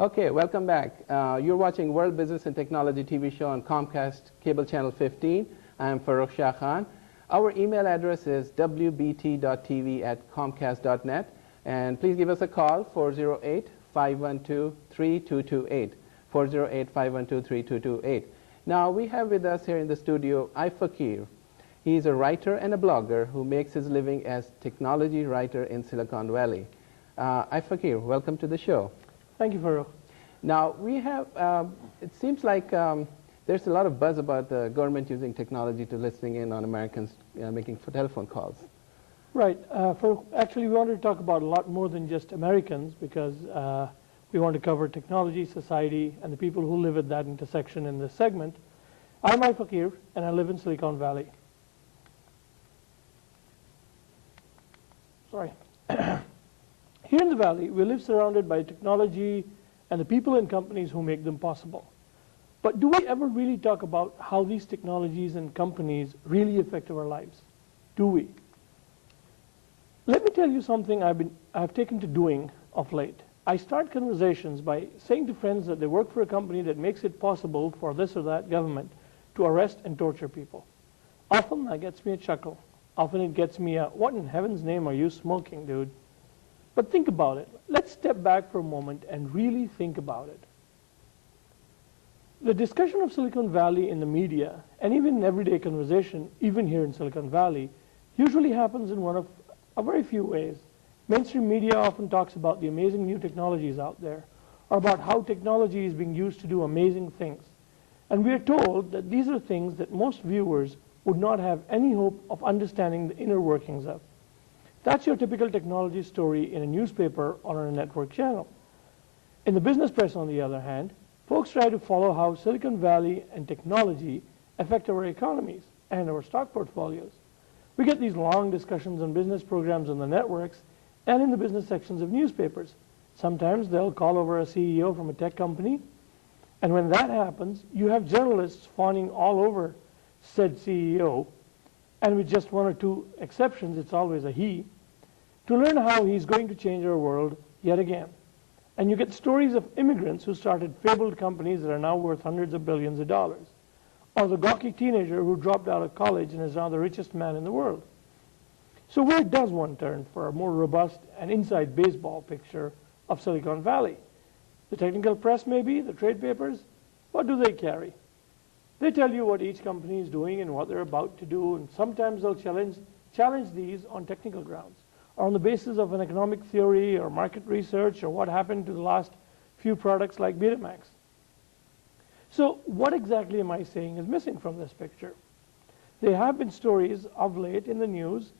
Okay, welcome back. You're watching World Business and Technology TV show on Comcast Cable Channel 15. I'm Farooq Shah Khan. Our email address is wbt.tv@comcast.net. And please give us a call, 408-512-3228. 408-512-3228. Now, we have with us here in the studio iFaqeer. He's a writer and a blogger who makes his living as technology writer in Silicon Valley. iFaqeer, welcome to the show. Thank you, Farooq. Now, we have, it seems like there's a lot of buzz about the government using technology to listening in on Americans making telephone calls. Right. Actually, we wanted to talk about a lot more than just Americans because we want to cover technology, society, and the people who live at that intersection in this segment. I'm iFaqeer, and I live in Silicon Valley. Sorry. Here in the Valley, we live surrounded by technology and the people and companies who make them possible. But do we ever really talk about how these technologies and companies really affect our lives? Do we? Let me tell you something I've taken to doing of late. I start conversations by saying to friends that they work for a company that makes it possible for this or that government to arrest and torture people. Often that gets me a chuckle. Often it gets me a, what in heaven's name are you smoking, dude? But think about it. Let's step back for a moment and really think about it. The discussion of Silicon Valley in the media, and even in everyday conversation, even here in Silicon Valley, usually happens in one of a very few ways. Mainstream media often talks about the amazing new technologies out there, or about how technology is being used to do amazing things. And we are told that these are things that most viewers would not have any hope of understanding the inner workings of. That's your typical technology story in a newspaper or on a network channel. In the business press, on the other hand, folks try to follow how Silicon Valley and technology affect our economies and our stock portfolios. We get these long discussions on business programs on the networks and in the business sections of newspapers. Sometimes they'll call over a CEO from a tech company, and when that happens, you have journalists fawning all over said CEO, and with just one or two exceptions, it's always a he, to learn how he's going to change our world yet again. And you get stories of immigrants who started fabled companies that are now worth hundreds of billions of dollars, or the gawky teenager who dropped out of college and is now the richest man in the world. So where does one turn for a more robust and inside baseball picture of Silicon Valley? The technical press maybe, the trade papers? What do they carry? They tell you what each company is doing and what they're about to do, and sometimes they'll challenge these on technical grounds, or on the basis of an economic theory or market research or what happened to the last few products like Betamax. So what exactly am I saying is missing from this picture? There have been stories of late in the news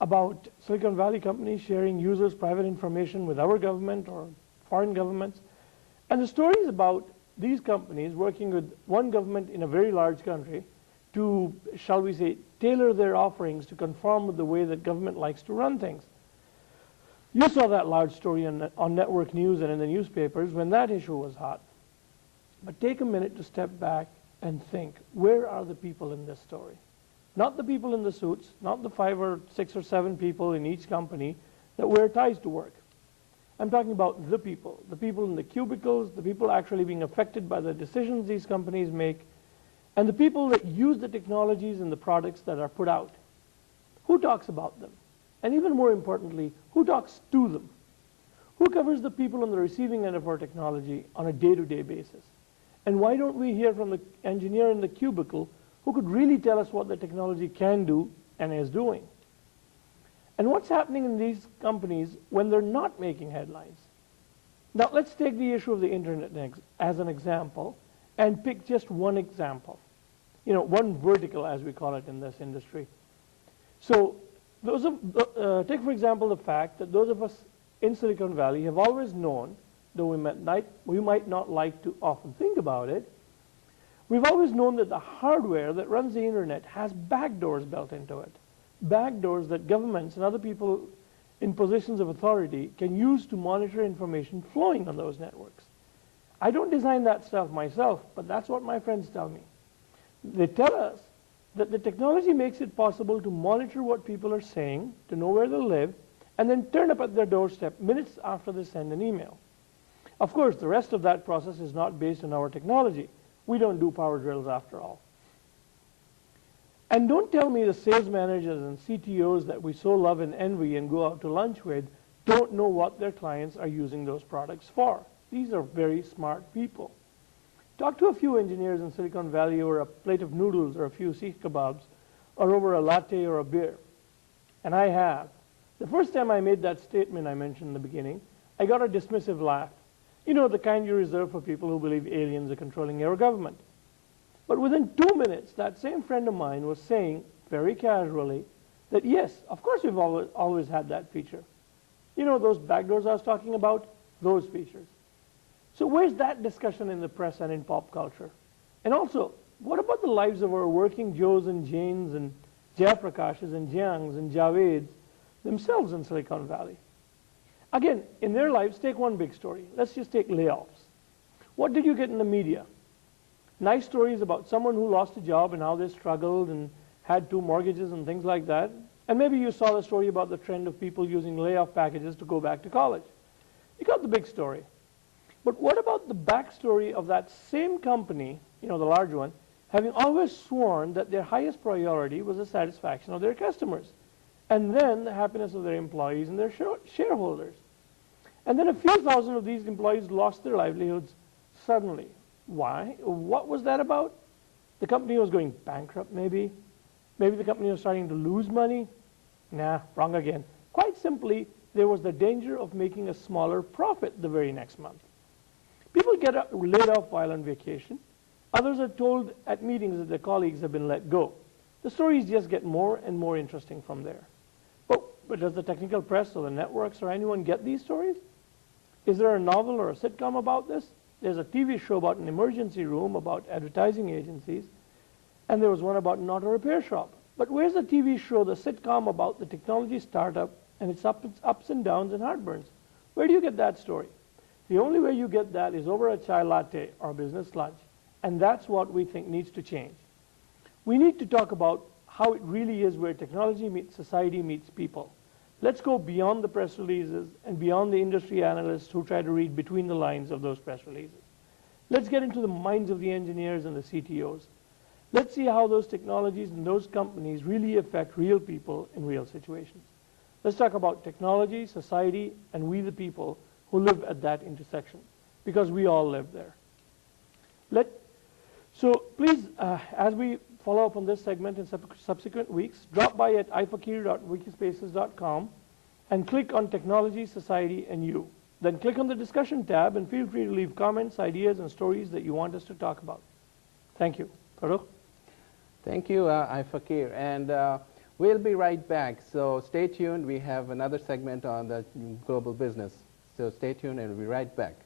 about Silicon Valley companies sharing users' private information with our government or foreign governments, and the stories about these companies working with one government in a very large country to, shall we say, tailor their offerings to conform with the way that government likes to run things. You saw that large story on network news and in the newspapers when that issue was hot. But take a minute to step back and think, where are the people in this story? Not the people in the suits, not the 5 or 6 or 7 people in each company that wear ties to work. I'm talking about the people in the cubicles, the people actually being affected by the decisions these companies make, and the people that use the technologies and the products that are put out. Who talks about them? And even more importantly, who talks to them? Who covers the people on the receiving end of our technology on a day-to-day basis? And why don't we hear from the engineer in the cubicle who could really tell us what the technology can do and is doing? And what's happening in these companies when they're not making headlines? Now, let's take the issue of the internet as an example and pick just one example. You know, one vertical, as we call it in this industry. So take, for example, the fact that those of us in Silicon Valley have always known, though we might not like to often think about it, we've always known that the hardware that runs the internet has backdoors built into it. Backdoors that governments and other people in positions of authority can use to monitor information flowing on those networks. I don't design that stuff myself, but that's what my friends tell me. They tell us that the technology makes it possible to monitor what people are saying, to know where they live, and then turn up at their doorstep minutes after they send an email. Of course, the rest of that process is not based on our technology. We don't do power drills after all. And don't tell me the sales managers and CTOs that we so love and envy and go out to lunch with don't know what their clients are using those products for. These are very smart people. Talk to a few engineers in Silicon Valley over a plate of noodles or a few Sikh kebabs or over a latte or a beer. And I have. The first time I made that statement I mentioned in the beginning, I got a dismissive laugh. You know, the kind you reserve for people who believe aliens are controlling our government. But within 2 minutes, that same friend of mine was saying, very casually, that yes, of course we've always had that feature. You know those backdoors I was talking about? Those features. So where's that discussion in the press and in pop culture? And also, what about the lives of our working Joes and Janes and Jayaprakashes and Jiangs and Javeds themselves in Silicon Valley? Again, in their lives, take one big story. Let's just take layoffs. What did you get in the media? Nice stories about someone who lost a job and how they struggled and had 2 mortgages and things like that. And maybe you saw the story about the trend of people using layoff packages to go back to college. You got the big story. But what about the backstory of that same company, you know, the large one, having always sworn that their highest priority was the satisfaction of their customers, and then the happiness of their employees and their shareholders? And then a few thousand of these employees lost their livelihoods suddenly. Why? What was that about? The company was going bankrupt, maybe? Maybe the company was starting to lose money? Nah, wrong again. Quite simply, there was the danger of making a smaller profit the very next month. People get laid off while on vacation. Others are told at meetings that their colleagues have been let go. The stories just get more and more interesting from there. But does the technical press or the networks or anyone get these stories? Is there a novel or a sitcom about this? There's a TV show about an emergency room, about advertising agencies, and there was one about an auto repair shop. But where's the TV show, the sitcom about the technology startup and its ups and downs and heartburns? Where do you get that story? The only way you get that is over a chai latte or business lunch, and that's what we think needs to change. We need to talk about how it really is where technology meets society meets people. Let's go beyond the press releases and beyond the industry analysts who try to read between the lines of those press releases. Let's get into the minds of the engineers and the CTOs. Let's see how those technologies and those companies really affect real people in real situations. Let's talk about technology, society, and we the people who live at that intersection, because we all live there. So please, as we follow up on this segment in subsequent weeks, drop by at iFaqeer.wikispaces.com and click on Technology, Society, and You. Then click on the discussion tab and feel free to leave comments, ideas, and stories that you want us to talk about. Thank you. Farooq? Thank you, iFaqeer. And we'll be right back. So stay tuned. We have another segment on the global business. So stay tuned and we'll be right back.